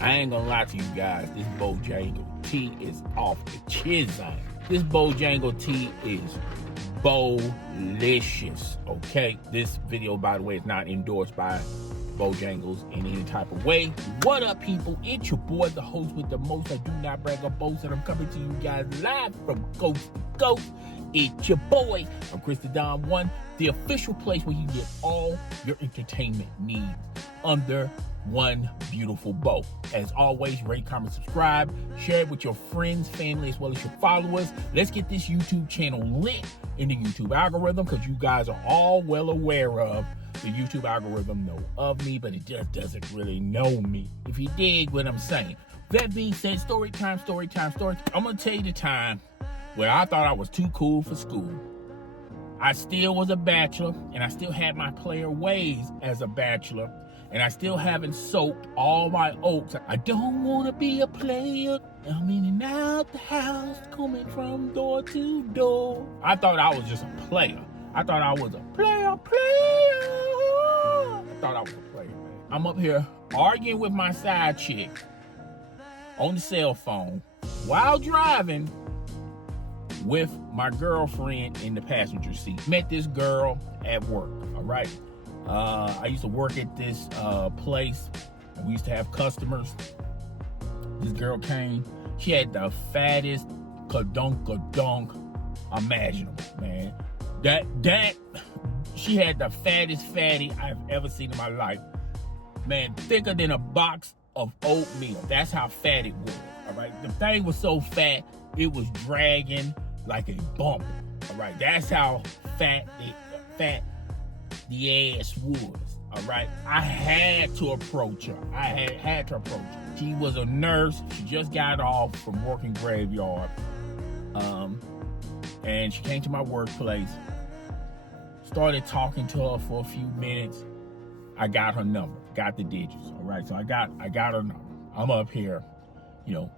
I ain't gonna lie to you guys, this Bojangle tea is off the chisel. This Bojangle tea is Bo-licious, okay? This video, by the way, is not endorsed by Bojangles in any type of way. What up, people? It's your boy, the host with the most. I do not brag or boast, and I'm coming to you guys live from coast to coast. It's your boy. I'm Chris the Don One, the official place where you get all your entertainment needs under one beautiful bow. As always, rate, comment, subscribe, share it with your friends, family, as well as your followers. Let's get this YouTube channel lit in the YouTube algorithm, because you guys are all well aware of the YouTube algorithm know of me, but it just doesn't really know me, if you dig what I'm saying. That being said, story time. I'm gonna tell you the time where I thought I was too cool for school. I still was a bachelor, and I still had my player ways as a bachelor, and I still haven't soaked all my oats. I don't want to be a player. I'm in and out the house, coming from door to door. I thought I was just a player. I thought I was a player. I thought I was a player, man. I'm up here arguing with my side chick on the cell phone while driving with my girlfriend in the passenger seat. Met this girl at work, all right? I used to work at this place. We used to have customers. This girl came. She had the fattest ka-dunk imaginable, man. She had the fattest fatty I've ever seen in my life. Man, thicker than a box of oatmeal. That's how fat it was, all right? The thing was so fat, it was dragging like a bump, all right? That's how fat the ass was, all right? I had to approach her. I had to approach her. She was a nurse. She just got off from working graveyard. And she came to my workplace, started talking to her for a few minutes. I got her number, got the digits, all right? So I got her number. I'm up here, you know,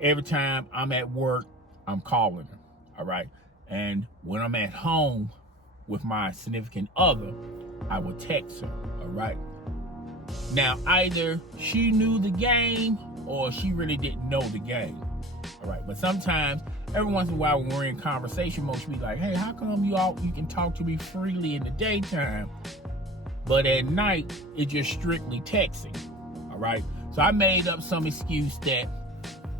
every time I'm at work, I'm calling her, all right? And when I'm at home with my significant other, I would text her, all right? Now, either she knew the game or she really didn't know the game, all right? But sometimes, every once in a while when we're in conversation mode, she'll be like, hey, how come you can talk to me freely in the daytime, but at night, it's just strictly texting, all right? So I made up some excuse that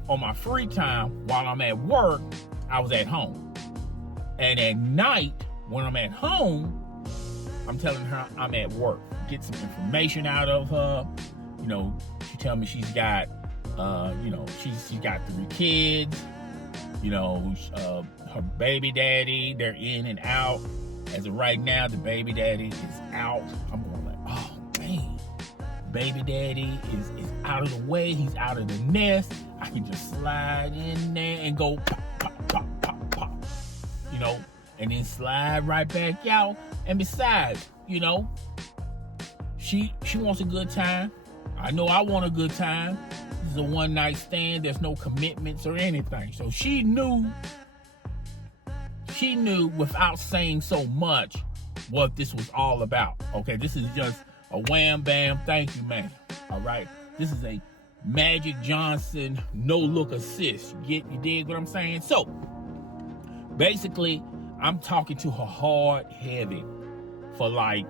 on my free time, while I'm at work, I was at home. And at night, when I'm at home, I'm telling her I'm at work. Get some information out of her. You know, she tell me she's got, she's got 3 kids. You know, her baby daddy, they're in and out. As of right now, the baby daddy is out. I'm going like, oh man, baby daddy is out of the way. He's out of the nest. I can just slide in there and go pop, pop, pop, pop, pop. You know, and then slide right back out. And besides, you know, she wants a good time. I know I want a good time. This is a one-night stand. There's no commitments or anything. So she knew without saying so much what this was all about. Okay, this is just a wham bam, thank you, man. All right, this is a Magic Johnson no-look assist. You dig what I'm saying? So basically, I'm talking to her hard, heavy for like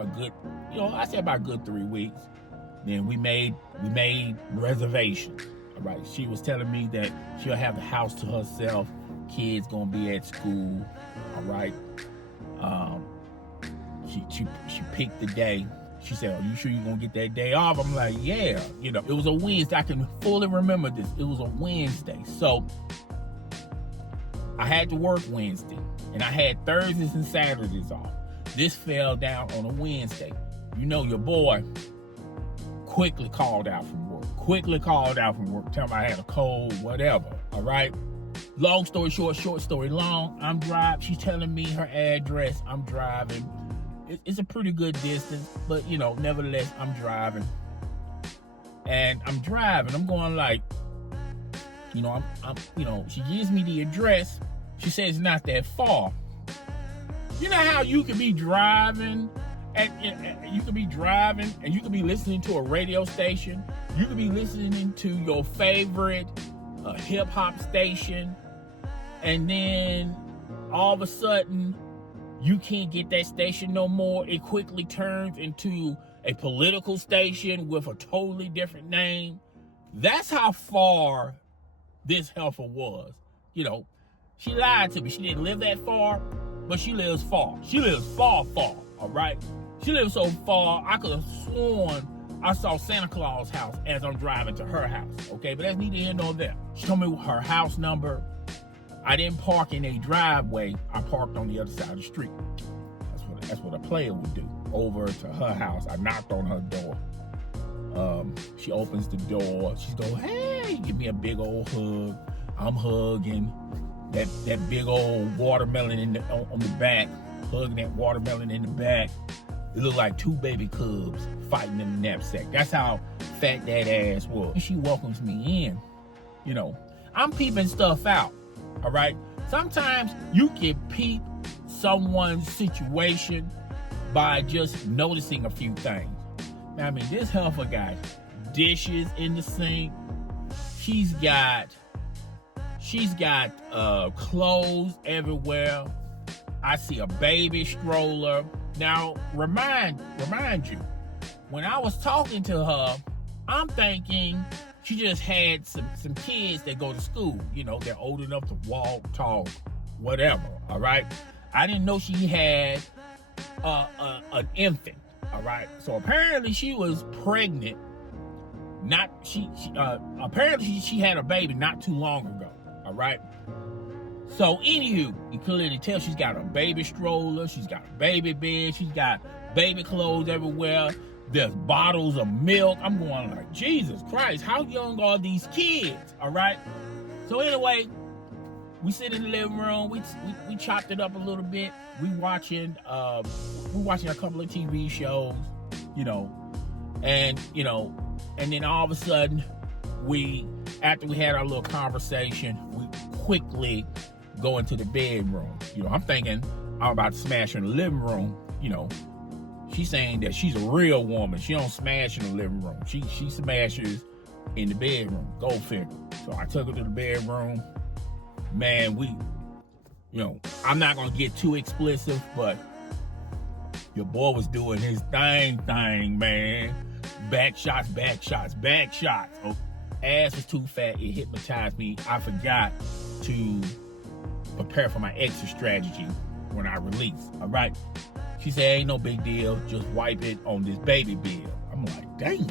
a good, I said about a good 3 weeks. Then we made reservations. All right, she was telling me that she'll have the house to herself. Kids gonna be at school. All right. She picked the day. She said, "Are you sure you're gonna get that day off?" I'm like, "Yeah." It was a Wednesday. I can fully remember this. It was a Wednesday, so I had to work Wednesday, and I had Thursdays and Saturdays off. This fell down on a Wednesday. Your boy quickly called out from work. Tell me I had a cold, whatever. All right. Long story short, short story long. I'm driving. She's telling me her address. I'm driving. It's a pretty good distance, but nevertheless, I'm driving. And I'm driving. I'm going like, she gives me the address. She says it's not that far. You know how you can be driving And you could be driving and you could be listening to a radio station. You could be listening to your favorite hip hop station. And then all of a sudden, you can't get that station no more. It quickly turns into a political station with a totally different name. That's how far this heifer was. You know, she lied to me. She didn't live that far, but she lives far. She lives far, far, all right? She lives so far, I could have sworn I saw Santa Claus' house as I'm driving to her house, okay? But that's neither here nor there. She told me her house number. I didn't park in a driveway. I parked on the other side of the street. That's what a player would do. Over to her house. I knocked on her door. She opens the door. She goes, "Hey," give me a big old hug. I'm hugging that big old watermelon on the back, hugging that watermelon in the back. It looked like two baby cubs fighting in the knapsack. That's how fat that ass was. She welcomes me in. You know, I'm peeping stuff out, all right? Sometimes you can peep someone's situation by just noticing a few things. Now, I mean, this heifer got dishes in the sink. She's got clothes everywhere. I see a baby stroller. Now, remind you, when I was talking to her, I'm thinking she just had some kids that go to school. You know, they're old enough to walk, talk, whatever, all right? I didn't know she had an infant, all right? So apparently she was pregnant. Apparently she had a baby not too long ago, all right? So anywho, you clearly tell she's got a baby stroller, she's got a baby bed, she's got baby clothes everywhere. There's bottles of milk. I'm going like, Jesus Christ, how young are these kids? All right. So anyway, we sit in the living room. We chopped it up a little bit. We watching a couple of TV shows, you know, and then all of a sudden, after we had our little conversation, we quickly go into the bedroom. You know, I'm thinking I'm about to smash in the living room. You know, she's saying that she's a real woman. She don't smash in the living room. She smashes in the bedroom. Go figure. So I took her to the bedroom. Man, I'm not gonna get too explicit, but your boy was doing his thing, man. Back shots. Oh, ass was too fat. It hypnotized me. I forgot to prepare for my exit strategy when I release. All right. She said, "Ain't no big deal. Just wipe it on this baby bed." I'm like, dang,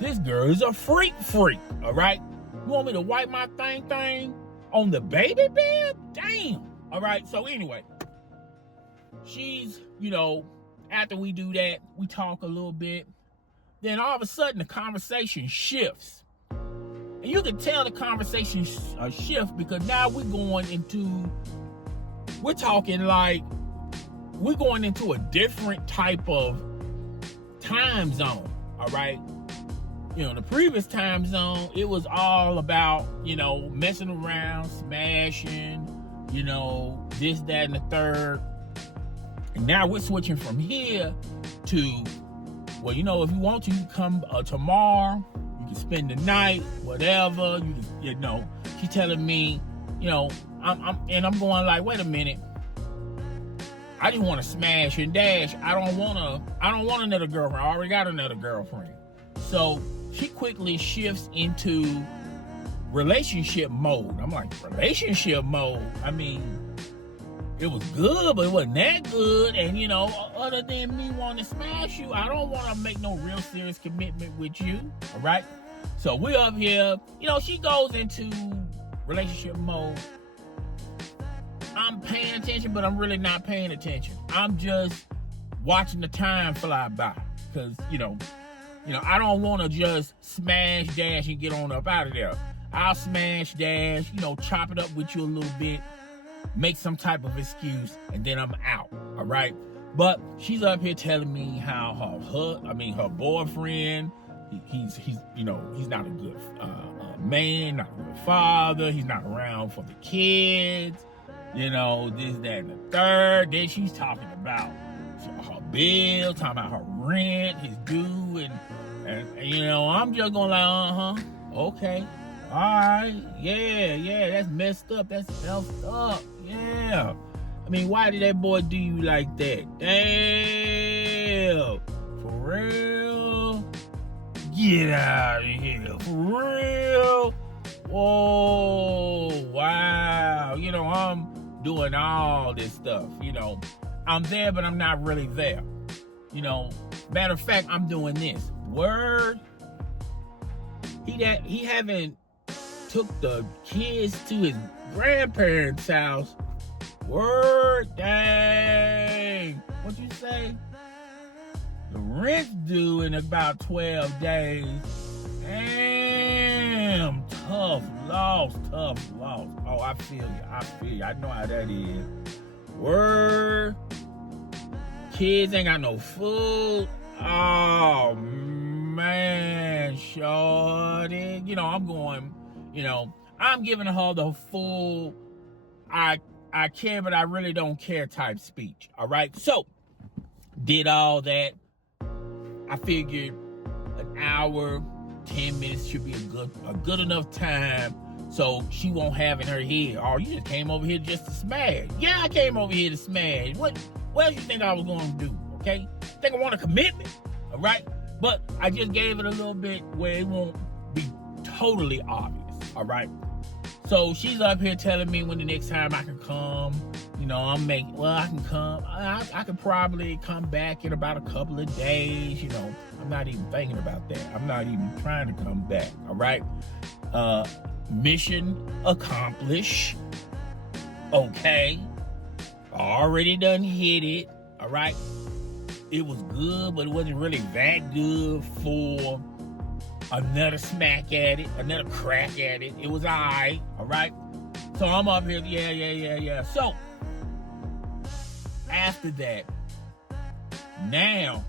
this girl is a freak. All right. You want me to wipe my thing on the baby bed? Damn. All right. So anyway, she's, after we do that, we talk a little bit. Then all of a sudden the conversation shifts. And you can tell the conversation shift because now we're going into a different type of time zone, all right? The previous time zone, it was all about, messing around, smashing, this, that, and the third. And now we're switching from here to, well, if you want to, you can come tomorrow. You can spend the night, whatever. She's telling me, I'm going like, wait a minute. I just want to smash and dash. I don't want another girlfriend. I already got another girlfriend. So she quickly shifts into relationship mode. I'm like, relationship mode? I mean, it was good, but it wasn't that good. And, other than me wanting to smash you, I don't want to make no real serious commitment with you. All right? So we're up here. She goes into relationship mode. I'm paying attention, but I'm really not paying attention. I'm just watching the time fly by. Because, I don't want to just smash, dash, and get on up out of there. I'll smash, dash, chop it up with you a little bit, make some type of excuse, and then I'm out. All right? But she's up here telling me how her boyfriend, he's not a good man, not a good father. He's not around for the kids. This, that, and the third. Then she's talking about her bill, talking about her rent, his due, and you know, I'm just going like, okay, all right, yeah, that's messed up, that's messed up, yeah. I mean, why did that boy do you like that? Damn, for real? Get out of here, for real? Whoa, wow. You know, I'm doing all this stuff. You know, I'm there, but I'm not really there. You know, matter of fact, I'm doing this. Word. He haven't took the kids to his grandparents' house. Word, dang. What you say? The rent's due in about 12 days. Damn, tough loss. Oh, I feel you. I know how that is. Word. Kids ain't got no food. Oh, man, shorty. You know, I'm going, you know, I'm giving her the full, I care, but I really don't care type speech. All right. So, did all that. I figured an hour, 10 minutes should be a good enough time so she won't have in her head, oh, you just came over here just to smash. Yeah, I came over here to smash. What else you think I was going to do? Okay? Think I want a commitment? All right? But I just gave it a little bit where it won't be totally obvious. All right? So she's up here telling me when the next time I can come. You know, I can come. I could probably come back in about a couple of days. You know, I'm not even thinking about that. I'm not even trying to come back. All right. Mission accomplished. Okay. Already done hit it. All right. It was good, but it wasn't really that good for another smack at it, another crack at it. It was all right. All right. So I'm up here. Yeah. So after that, now,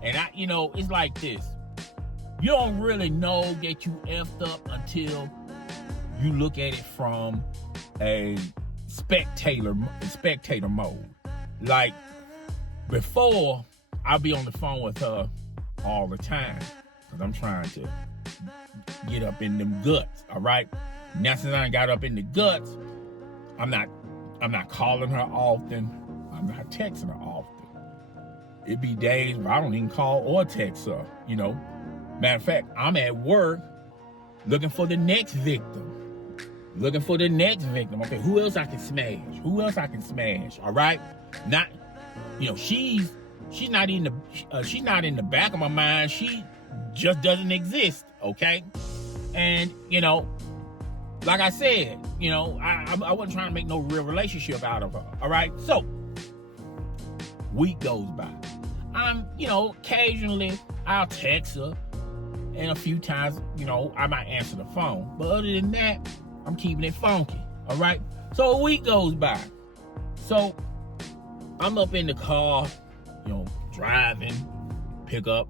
and you know, it's like this. You don't really know that you effed up until you look at it from a spectator mode. Like, before, I'll be on the phone with her all the time because I'm trying to get up in them guts, all right? Now, since I got up in the guts, I'm not calling her often. I'm not texting her often. It be days where I don't even call or text her, you know. Matter of fact, I'm at work looking for the next victim. Okay, who else I can smash? All right? Not, you know, she's not in the back of my mind. She just doesn't exist, okay? And, you know, like I said, you know, I wasn't trying to make no real relationship out of her, all right? So, week goes by. You know, occasionally I'll text her, and a few times, you know, I might answer the phone. But other than that, I'm keeping it funky, all right? So a week goes by. So I'm up in the car, you know, driving, pick up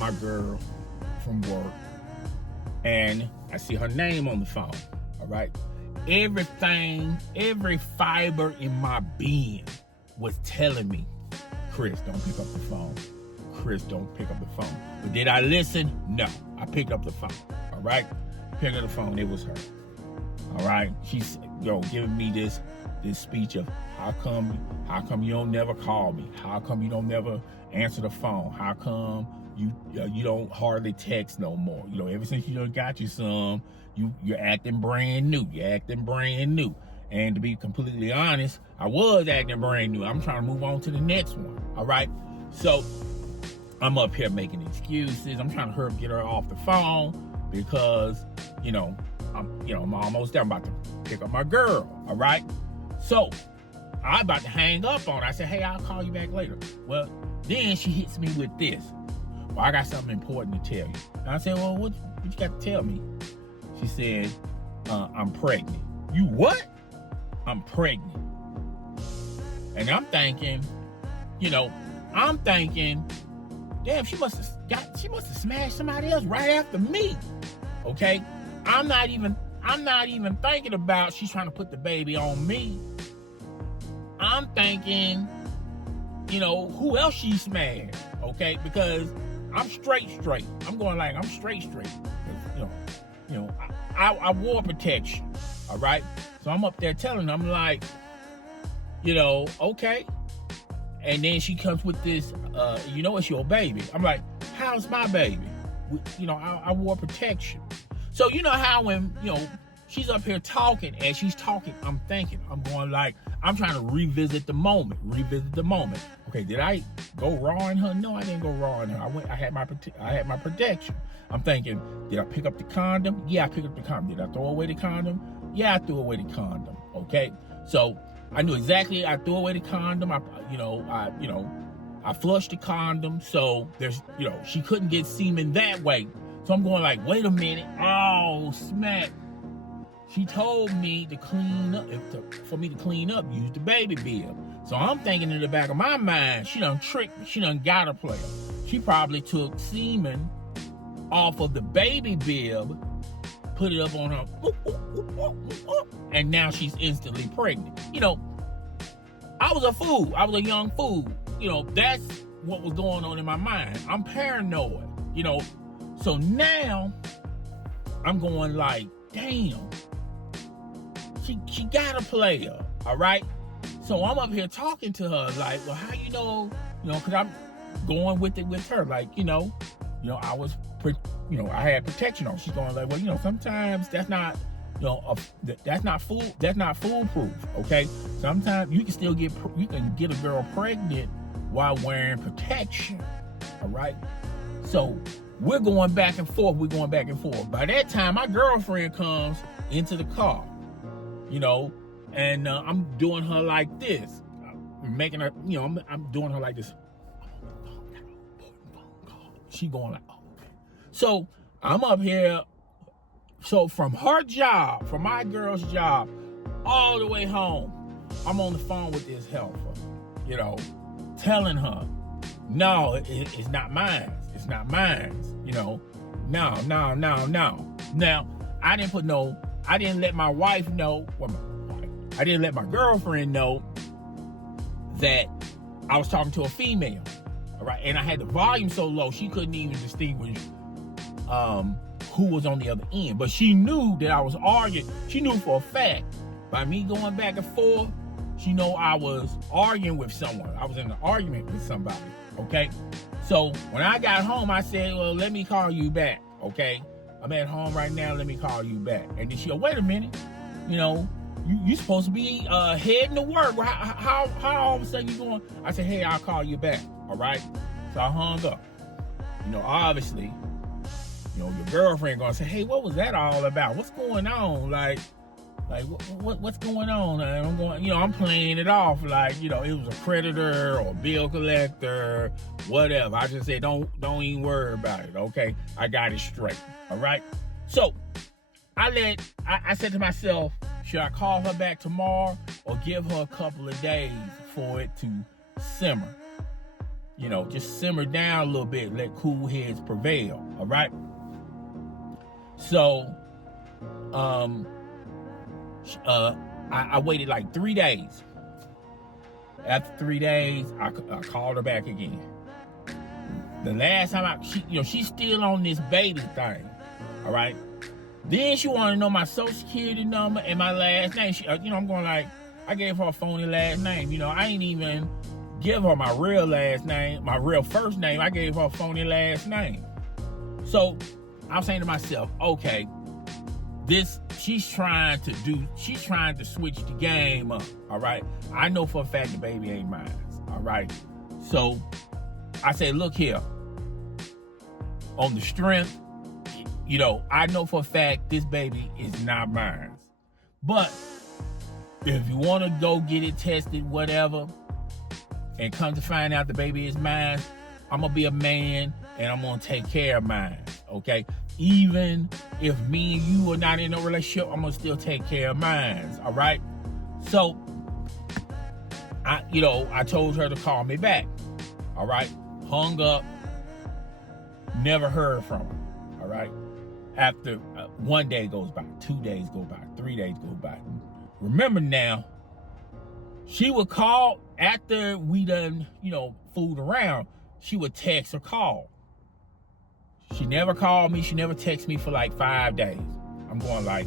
my girl from work, and I see her name on the phone, all right? Every fiber in my being was telling me, Chris, don't pick up the phone. But did I listen? No. I picked up the phone. All right? Picked up the phone. It was her. All right? She's, giving me this speech of how come you don't never call me? How come you don't never answer the phone? How come you don't hardly text no more? You know, ever since you done got you some, you're acting brand new. And to be completely honest, I was acting brand new. I'm trying to move on to the next one. All right? So I'm up here making excuses. I'm trying to get her off the phone because, I'm almost there. I'm about to pick up my girl. All right? So I'm about to hang up on her. I said, hey, I'll call you back later. Well, then she hits me with this. Well, I got something important to tell you. And I said, well, what you got to tell me? She said, I'm pregnant. You what? I'm pregnant. And I'm thinking, damn, she must have smashed somebody else right after me. Okay? I'm not even thinking about she's trying to put the baby on me. I'm thinking you know, who else she smashed, okay? Because I'm straight. I'm going like, I'm straight. You know, I wore protection, all right? So I'm up there telling them, I'm like, you know, okay. And then she comes with this, you know, it's your baby. I'm like, how's my baby? You know, I wore protection. So you know how when, you know, she's up here talking, as she's talking, I'm thinking, I'm going like, I'm trying to revisit the moment. Okay, did I go raw in her? No, I didn't go raw in her. I had my protection. I'm thinking, did I pick up the condom? Yeah, I picked up the condom. Did I throw away the condom? Yeah, I threw away the condom. Okay, so I knew exactly. I threw away the condom. I flushed the condom. So there's, you know, she couldn't get semen that way. So I'm going like, wait a minute. Oh, smack. She told me to clean up, for me to clean up, use the baby bib. So I'm thinking in the back of my mind, she done tricked me. She done got a player. She probably took semen off of the baby bib, put it up on her, and now she's instantly pregnant. You know, I was a fool. I was a young fool. You know, that's what was going on in my mind. I'm paranoid, you know. So now I'm going like, damn, she got a player, all right? So I'm up here talking to her like, well, how you know, because I'm going with it with her. Like, you know, I was, I had protection on. She's going like, well, you know, sometimes that's not, that's not foolproof, okay? Sometimes you can still get a girl pregnant while wearing protection, all right? So we're going back and forth. By that time, my girlfriend comes into the car, you know, and I'm doing her like this, making her, you know, I'm doing her like this. She going like, oh, okay. So I'm up here. So from her job, from my girl's job, all the way home, I'm on the phone with this helper, you know, telling her, no, it's not mine. It's not mine. You know, no. Now, I didn't let my wife know, I didn't let my girlfriend know that I was talking to a female, all right? And I had the volume so low, she couldn't even distinguish who was on the other end. But she knew that I was arguing. She knew for a fact, by me going back and forth, she know I was arguing with someone. I was in an argument with somebody, okay? So when I got home, I said, well, let me call you back, okay? I'm at home right now, let me call you back. And then she go, wait a minute, you know, you supposed to be heading to work. How all of a sudden you going? I said, hey, I'll call you back, all right? So I hung up. You know, obviously, you know, your girlfriend gonna say, hey, what was that all about? What's going on? Like what's going on? And I'm going, you know, I'm playing it off like, you know, it was a creditor or a bill collector, whatever. I just said, don't even worry about it, okay? I got it straight, all right? So I said to myself, should I call her back tomorrow or give her a couple of days for it to simmer? You know, just simmer down a little bit, let cool heads prevail, all right? So, I waited like 3 days. After 3 days, I called her back again. The last time she's still on this baby thing, all right? Then she wanted to know my social security number and my last name. I'm going like, I gave her a phony last name. You know, I ain't even give her my real last name, my real first name. I gave her a phony last name. So I'm saying to myself, okay, she's trying to switch the game up, all right? I know for a fact the baby ain't mine, all right? So I said, look here, on the strength, you know, I know for a fact this baby is not mine. But if you want to go get it tested, whatever, and come to find out the baby is mine, I'm going to be a man and I'm going to take care of mine, okay? Even if me and you are not in a relationship, I'm going to still take care of mine, all right? So, I told her to call me back, all right? Hung up, never heard from her, all right? After 1 day goes by, 2 days go by, 3 days go by. Remember now, She would call after we done, fooled around. She would text or call. She never called me. She never texted me for like 5 days. I'm going like,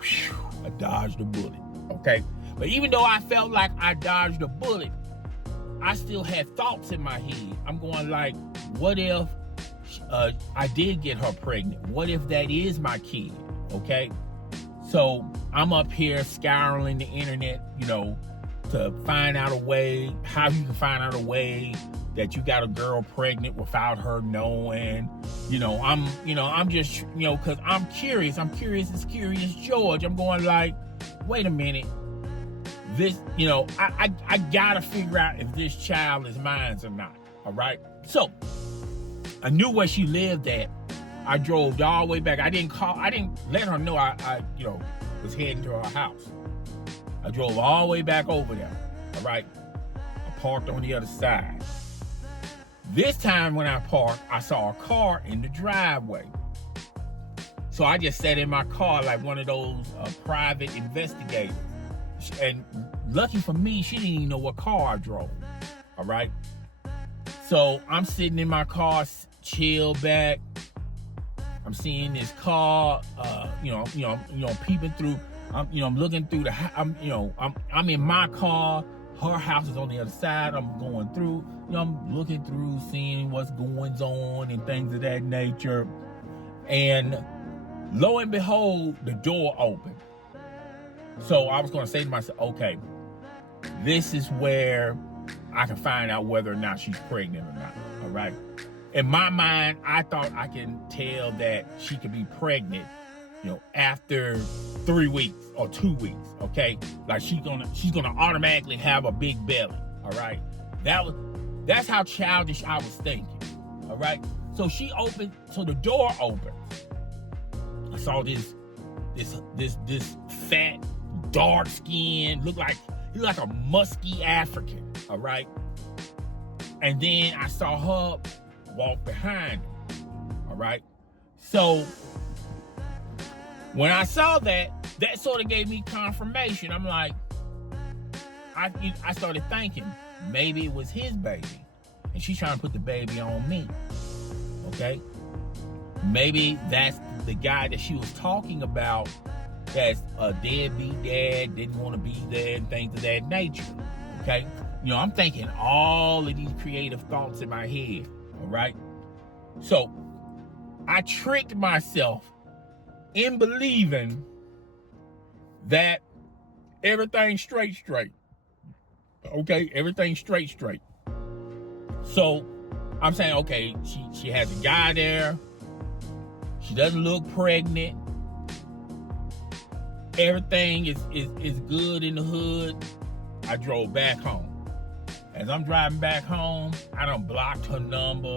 whew, I dodged a bullet, okay? But even though I felt like I dodged a bullet, I still had thoughts in my head. I'm going like, what if I did get her pregnant? What if that is my kid, okay? So I'm up here scouring the internet, to find out a way, how you can find out a way that you got a girl pregnant without her knowing. I'm just, because I'm curious as Curious George. I'm going like, wait a minute. This, I gotta figure out if this child is mine or not, all right? So, I knew where she lived at. I drove all the way back. I didn't let her know I was heading to her house. I drove all the way back over there, all right? I parked on the other side. This time when I parked, I saw a car in the driveway. So I just sat in my car like one of those private investigators. And lucky for me, she didn't even know what car I drove, all right? So I'm sitting in my car, chill back. I'm seeing this car, peeping through. I'm looking through I'm in my car. Her house is on the other side. I'm going through, I'm looking through, seeing what's going on and things of that nature. And lo and behold, the door opened. So I was going to say to myself, okay, this is where I can find out whether or not she's pregnant or not, all right? In my mind, I thought I can tell that she could be pregnant, after 3 weeks or 2 weeks, okay? Like she's gonna automatically have a big belly, all right? That's how childish I was thinking, all right? So the door opens. I saw this fat, dark skin, looked like a musky African, all right? And then I saw her walk behind him, all right? So when I saw that sort of gave me confirmation. I'm like, I started thinking maybe it was his baby and she's trying to put the baby on me, okay? Maybe that's the guy that she was talking about that's a deadbeat dad, didn't want to be there and things of that nature, okay? I'm thinking all of these creative thoughts in my head, all right? So I tricked myself in believing that everything's straight. Okay, everything's straight. So I'm saying, okay, she has a guy there. She doesn't look pregnant. Everything is good in the hood. I drove back home. As I'm driving back home, I done blocked her number,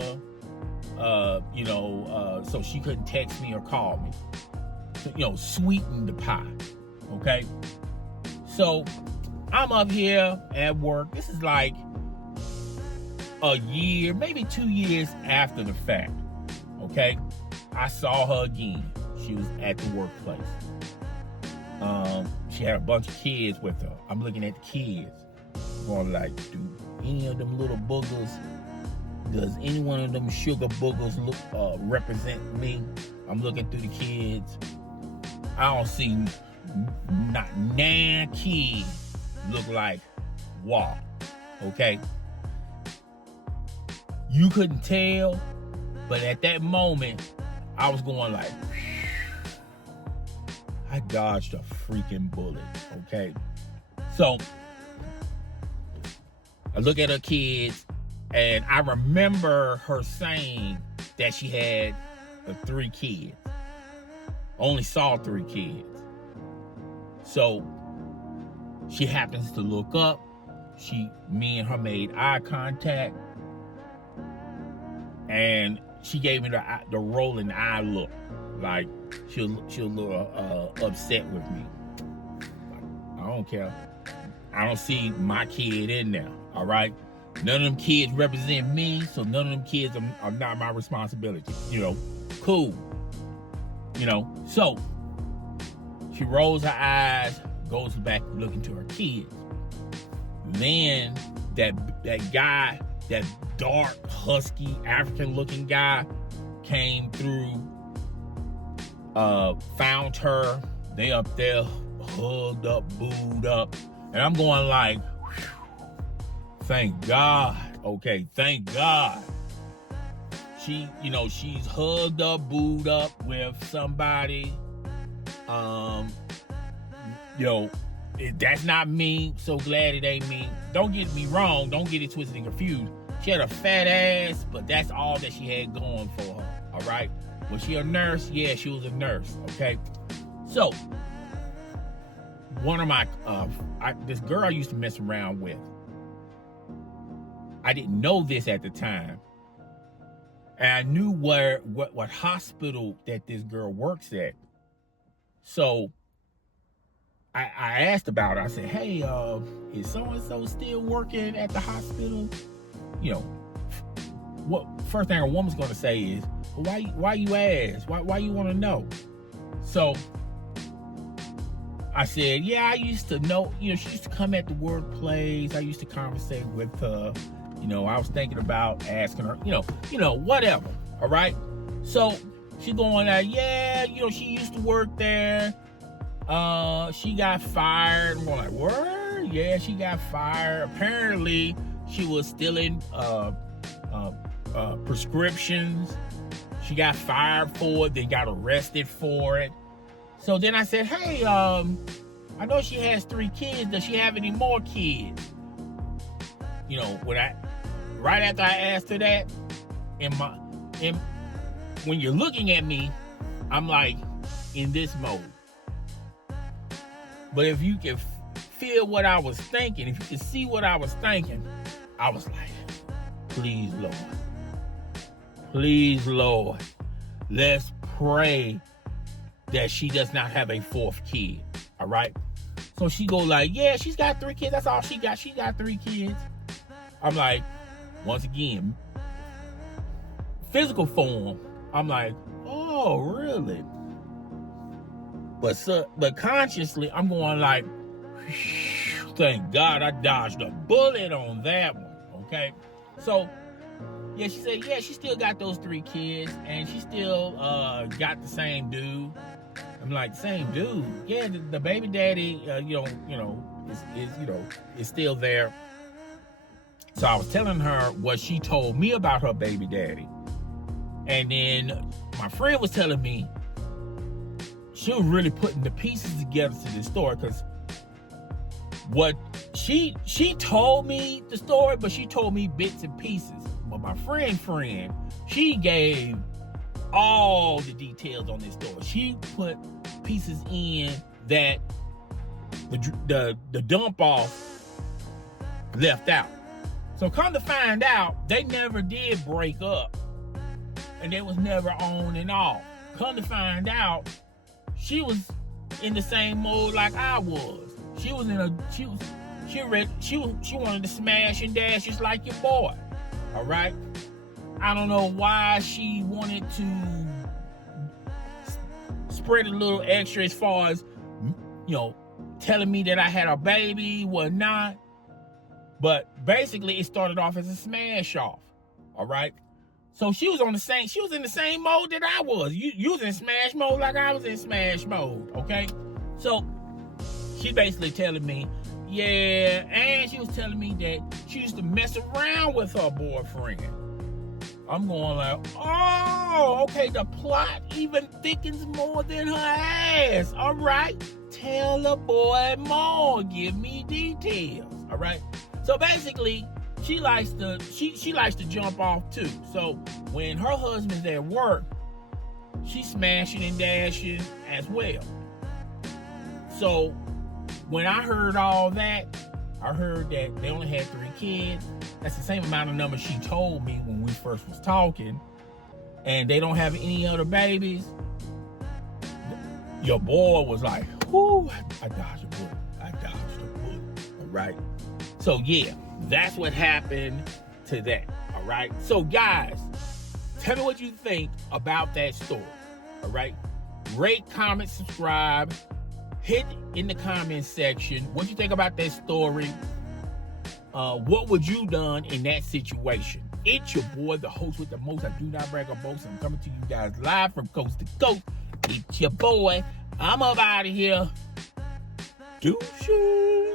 so she couldn't text me or call me. Sweeten the pie, okay? So I'm up here at work. This is like a year, maybe 2 years after the fact, okay? I saw her again. She was at the workplace. She had a bunch of kids with her. I'm looking at the kids, going like, do any of them little boogers, does any one of them sugar boogers represent me? I'm looking through the kids. I don't see not 9 kids look like Walt, okay? You couldn't tell, but at that moment, I was going like, I dodged a freaking bullet, okay? So, I look at her kids, and I remember her saying that she had 3 kids. Only saw 3 kids. So, she happens to look up. Me and her made eye contact. And she gave me the rolling eye look. Like, she'll look upset with me. I don't care. I don't see my kid in there, all right? None of them kids represent me, so none of them kids are not my responsibility. Cool. So she rolls her eyes, goes back looking to her kids. Then that guy, that dark, husky, African-looking guy, came through, found her. They up there, hugged up, booed up, and I'm going like, thank God. Okay, thank God. She's hugged up, booed up with somebody. That's not me. So glad it ain't me. Don't get me wrong. Don't get it twisted and confused. She had a fat ass, but that's all that she had going for her. All right. Was she a nurse? Yeah, she was a nurse. Okay. So one of my this girl I used to mess around with. I didn't know this at the time. And I knew what hospital that this girl works at. So I asked about her. I said, hey, is so-and-so still working at the hospital? What first thing a woman's gonna say is, well, why you ask? Why you wanna know? So I said, yeah, I used to know, she used to come at the workplace. I used to conversate with her. I was thinking about asking her, whatever. All right. So she going like, yeah, she used to work there. She got fired. I'm going like, word? Yeah, she got fired. Apparently, she was stealing prescriptions. She got fired for it. They got arrested for it. So then I said, hey, I know she has 3 kids. Does she have any more kids? Right after I asked her that, when you're looking at me, I'm like in this mode. But if you can feel what I was thinking, if you can see what I was thinking, I was like, please, Lord, let's pray that she does not have a 4th kid. All right. So she go like, yeah, she's got 3 kids. That's all she got. She got 3 kids. I'm like, once again, physical form, I'm like, oh, really? But consciously, I'm going like, thank God I dodged a bullet on that one, okay? So, yeah, she said, yeah, she still got those 3 kids, and she still got the same dude. I'm like, same dude? Yeah, the baby daddy, is still there. So I was telling her what she told me about her baby daddy. And then my friend was telling me she was really putting the pieces together to this story, because what she told me the story, but she told me bits and pieces. But my friend, she gave all the details on this story. She put pieces in that the dump off left out. So come to find out, they never did break up, and they was never on and off. Come to find out, she was in the same mode like I was. She wanted to smash and dash just like your boy. All right. I don't know why she wanted to spread a little extra as far as, telling me that I had a baby, whatnot. But basically, it started off as a smash off. All right. So she was in the same mode that I was. You was in smash mode like I was in smash mode. Okay. So she basically telling me, yeah, and she was telling me that she used to mess around with her boyfriend. I'm going like, oh, okay, the plot even thickens more than her ass. All right. Tell the boy more. Give me details. All right. So basically, she likes to jump off too. So when her husband's at work, she's smashing and dashing as well. So when I heard all that, I heard that they only had 3 kids. That's the same amount of number she told me when we first was talking. And they don't have any other babies. Your boy was like, whoo, I dodged a bullet. All right. So yeah, that's what happened to that. All right. So guys, tell me what you think about that story. All right. Rate, comment, subscribe. Hit in the comment section what you think about that story. What would you done in that situation? It's your boy, the host with the most. I do not brag or boast. I'm coming to you guys live from coast to coast. It's your boy. I'm up out of here. Deuces.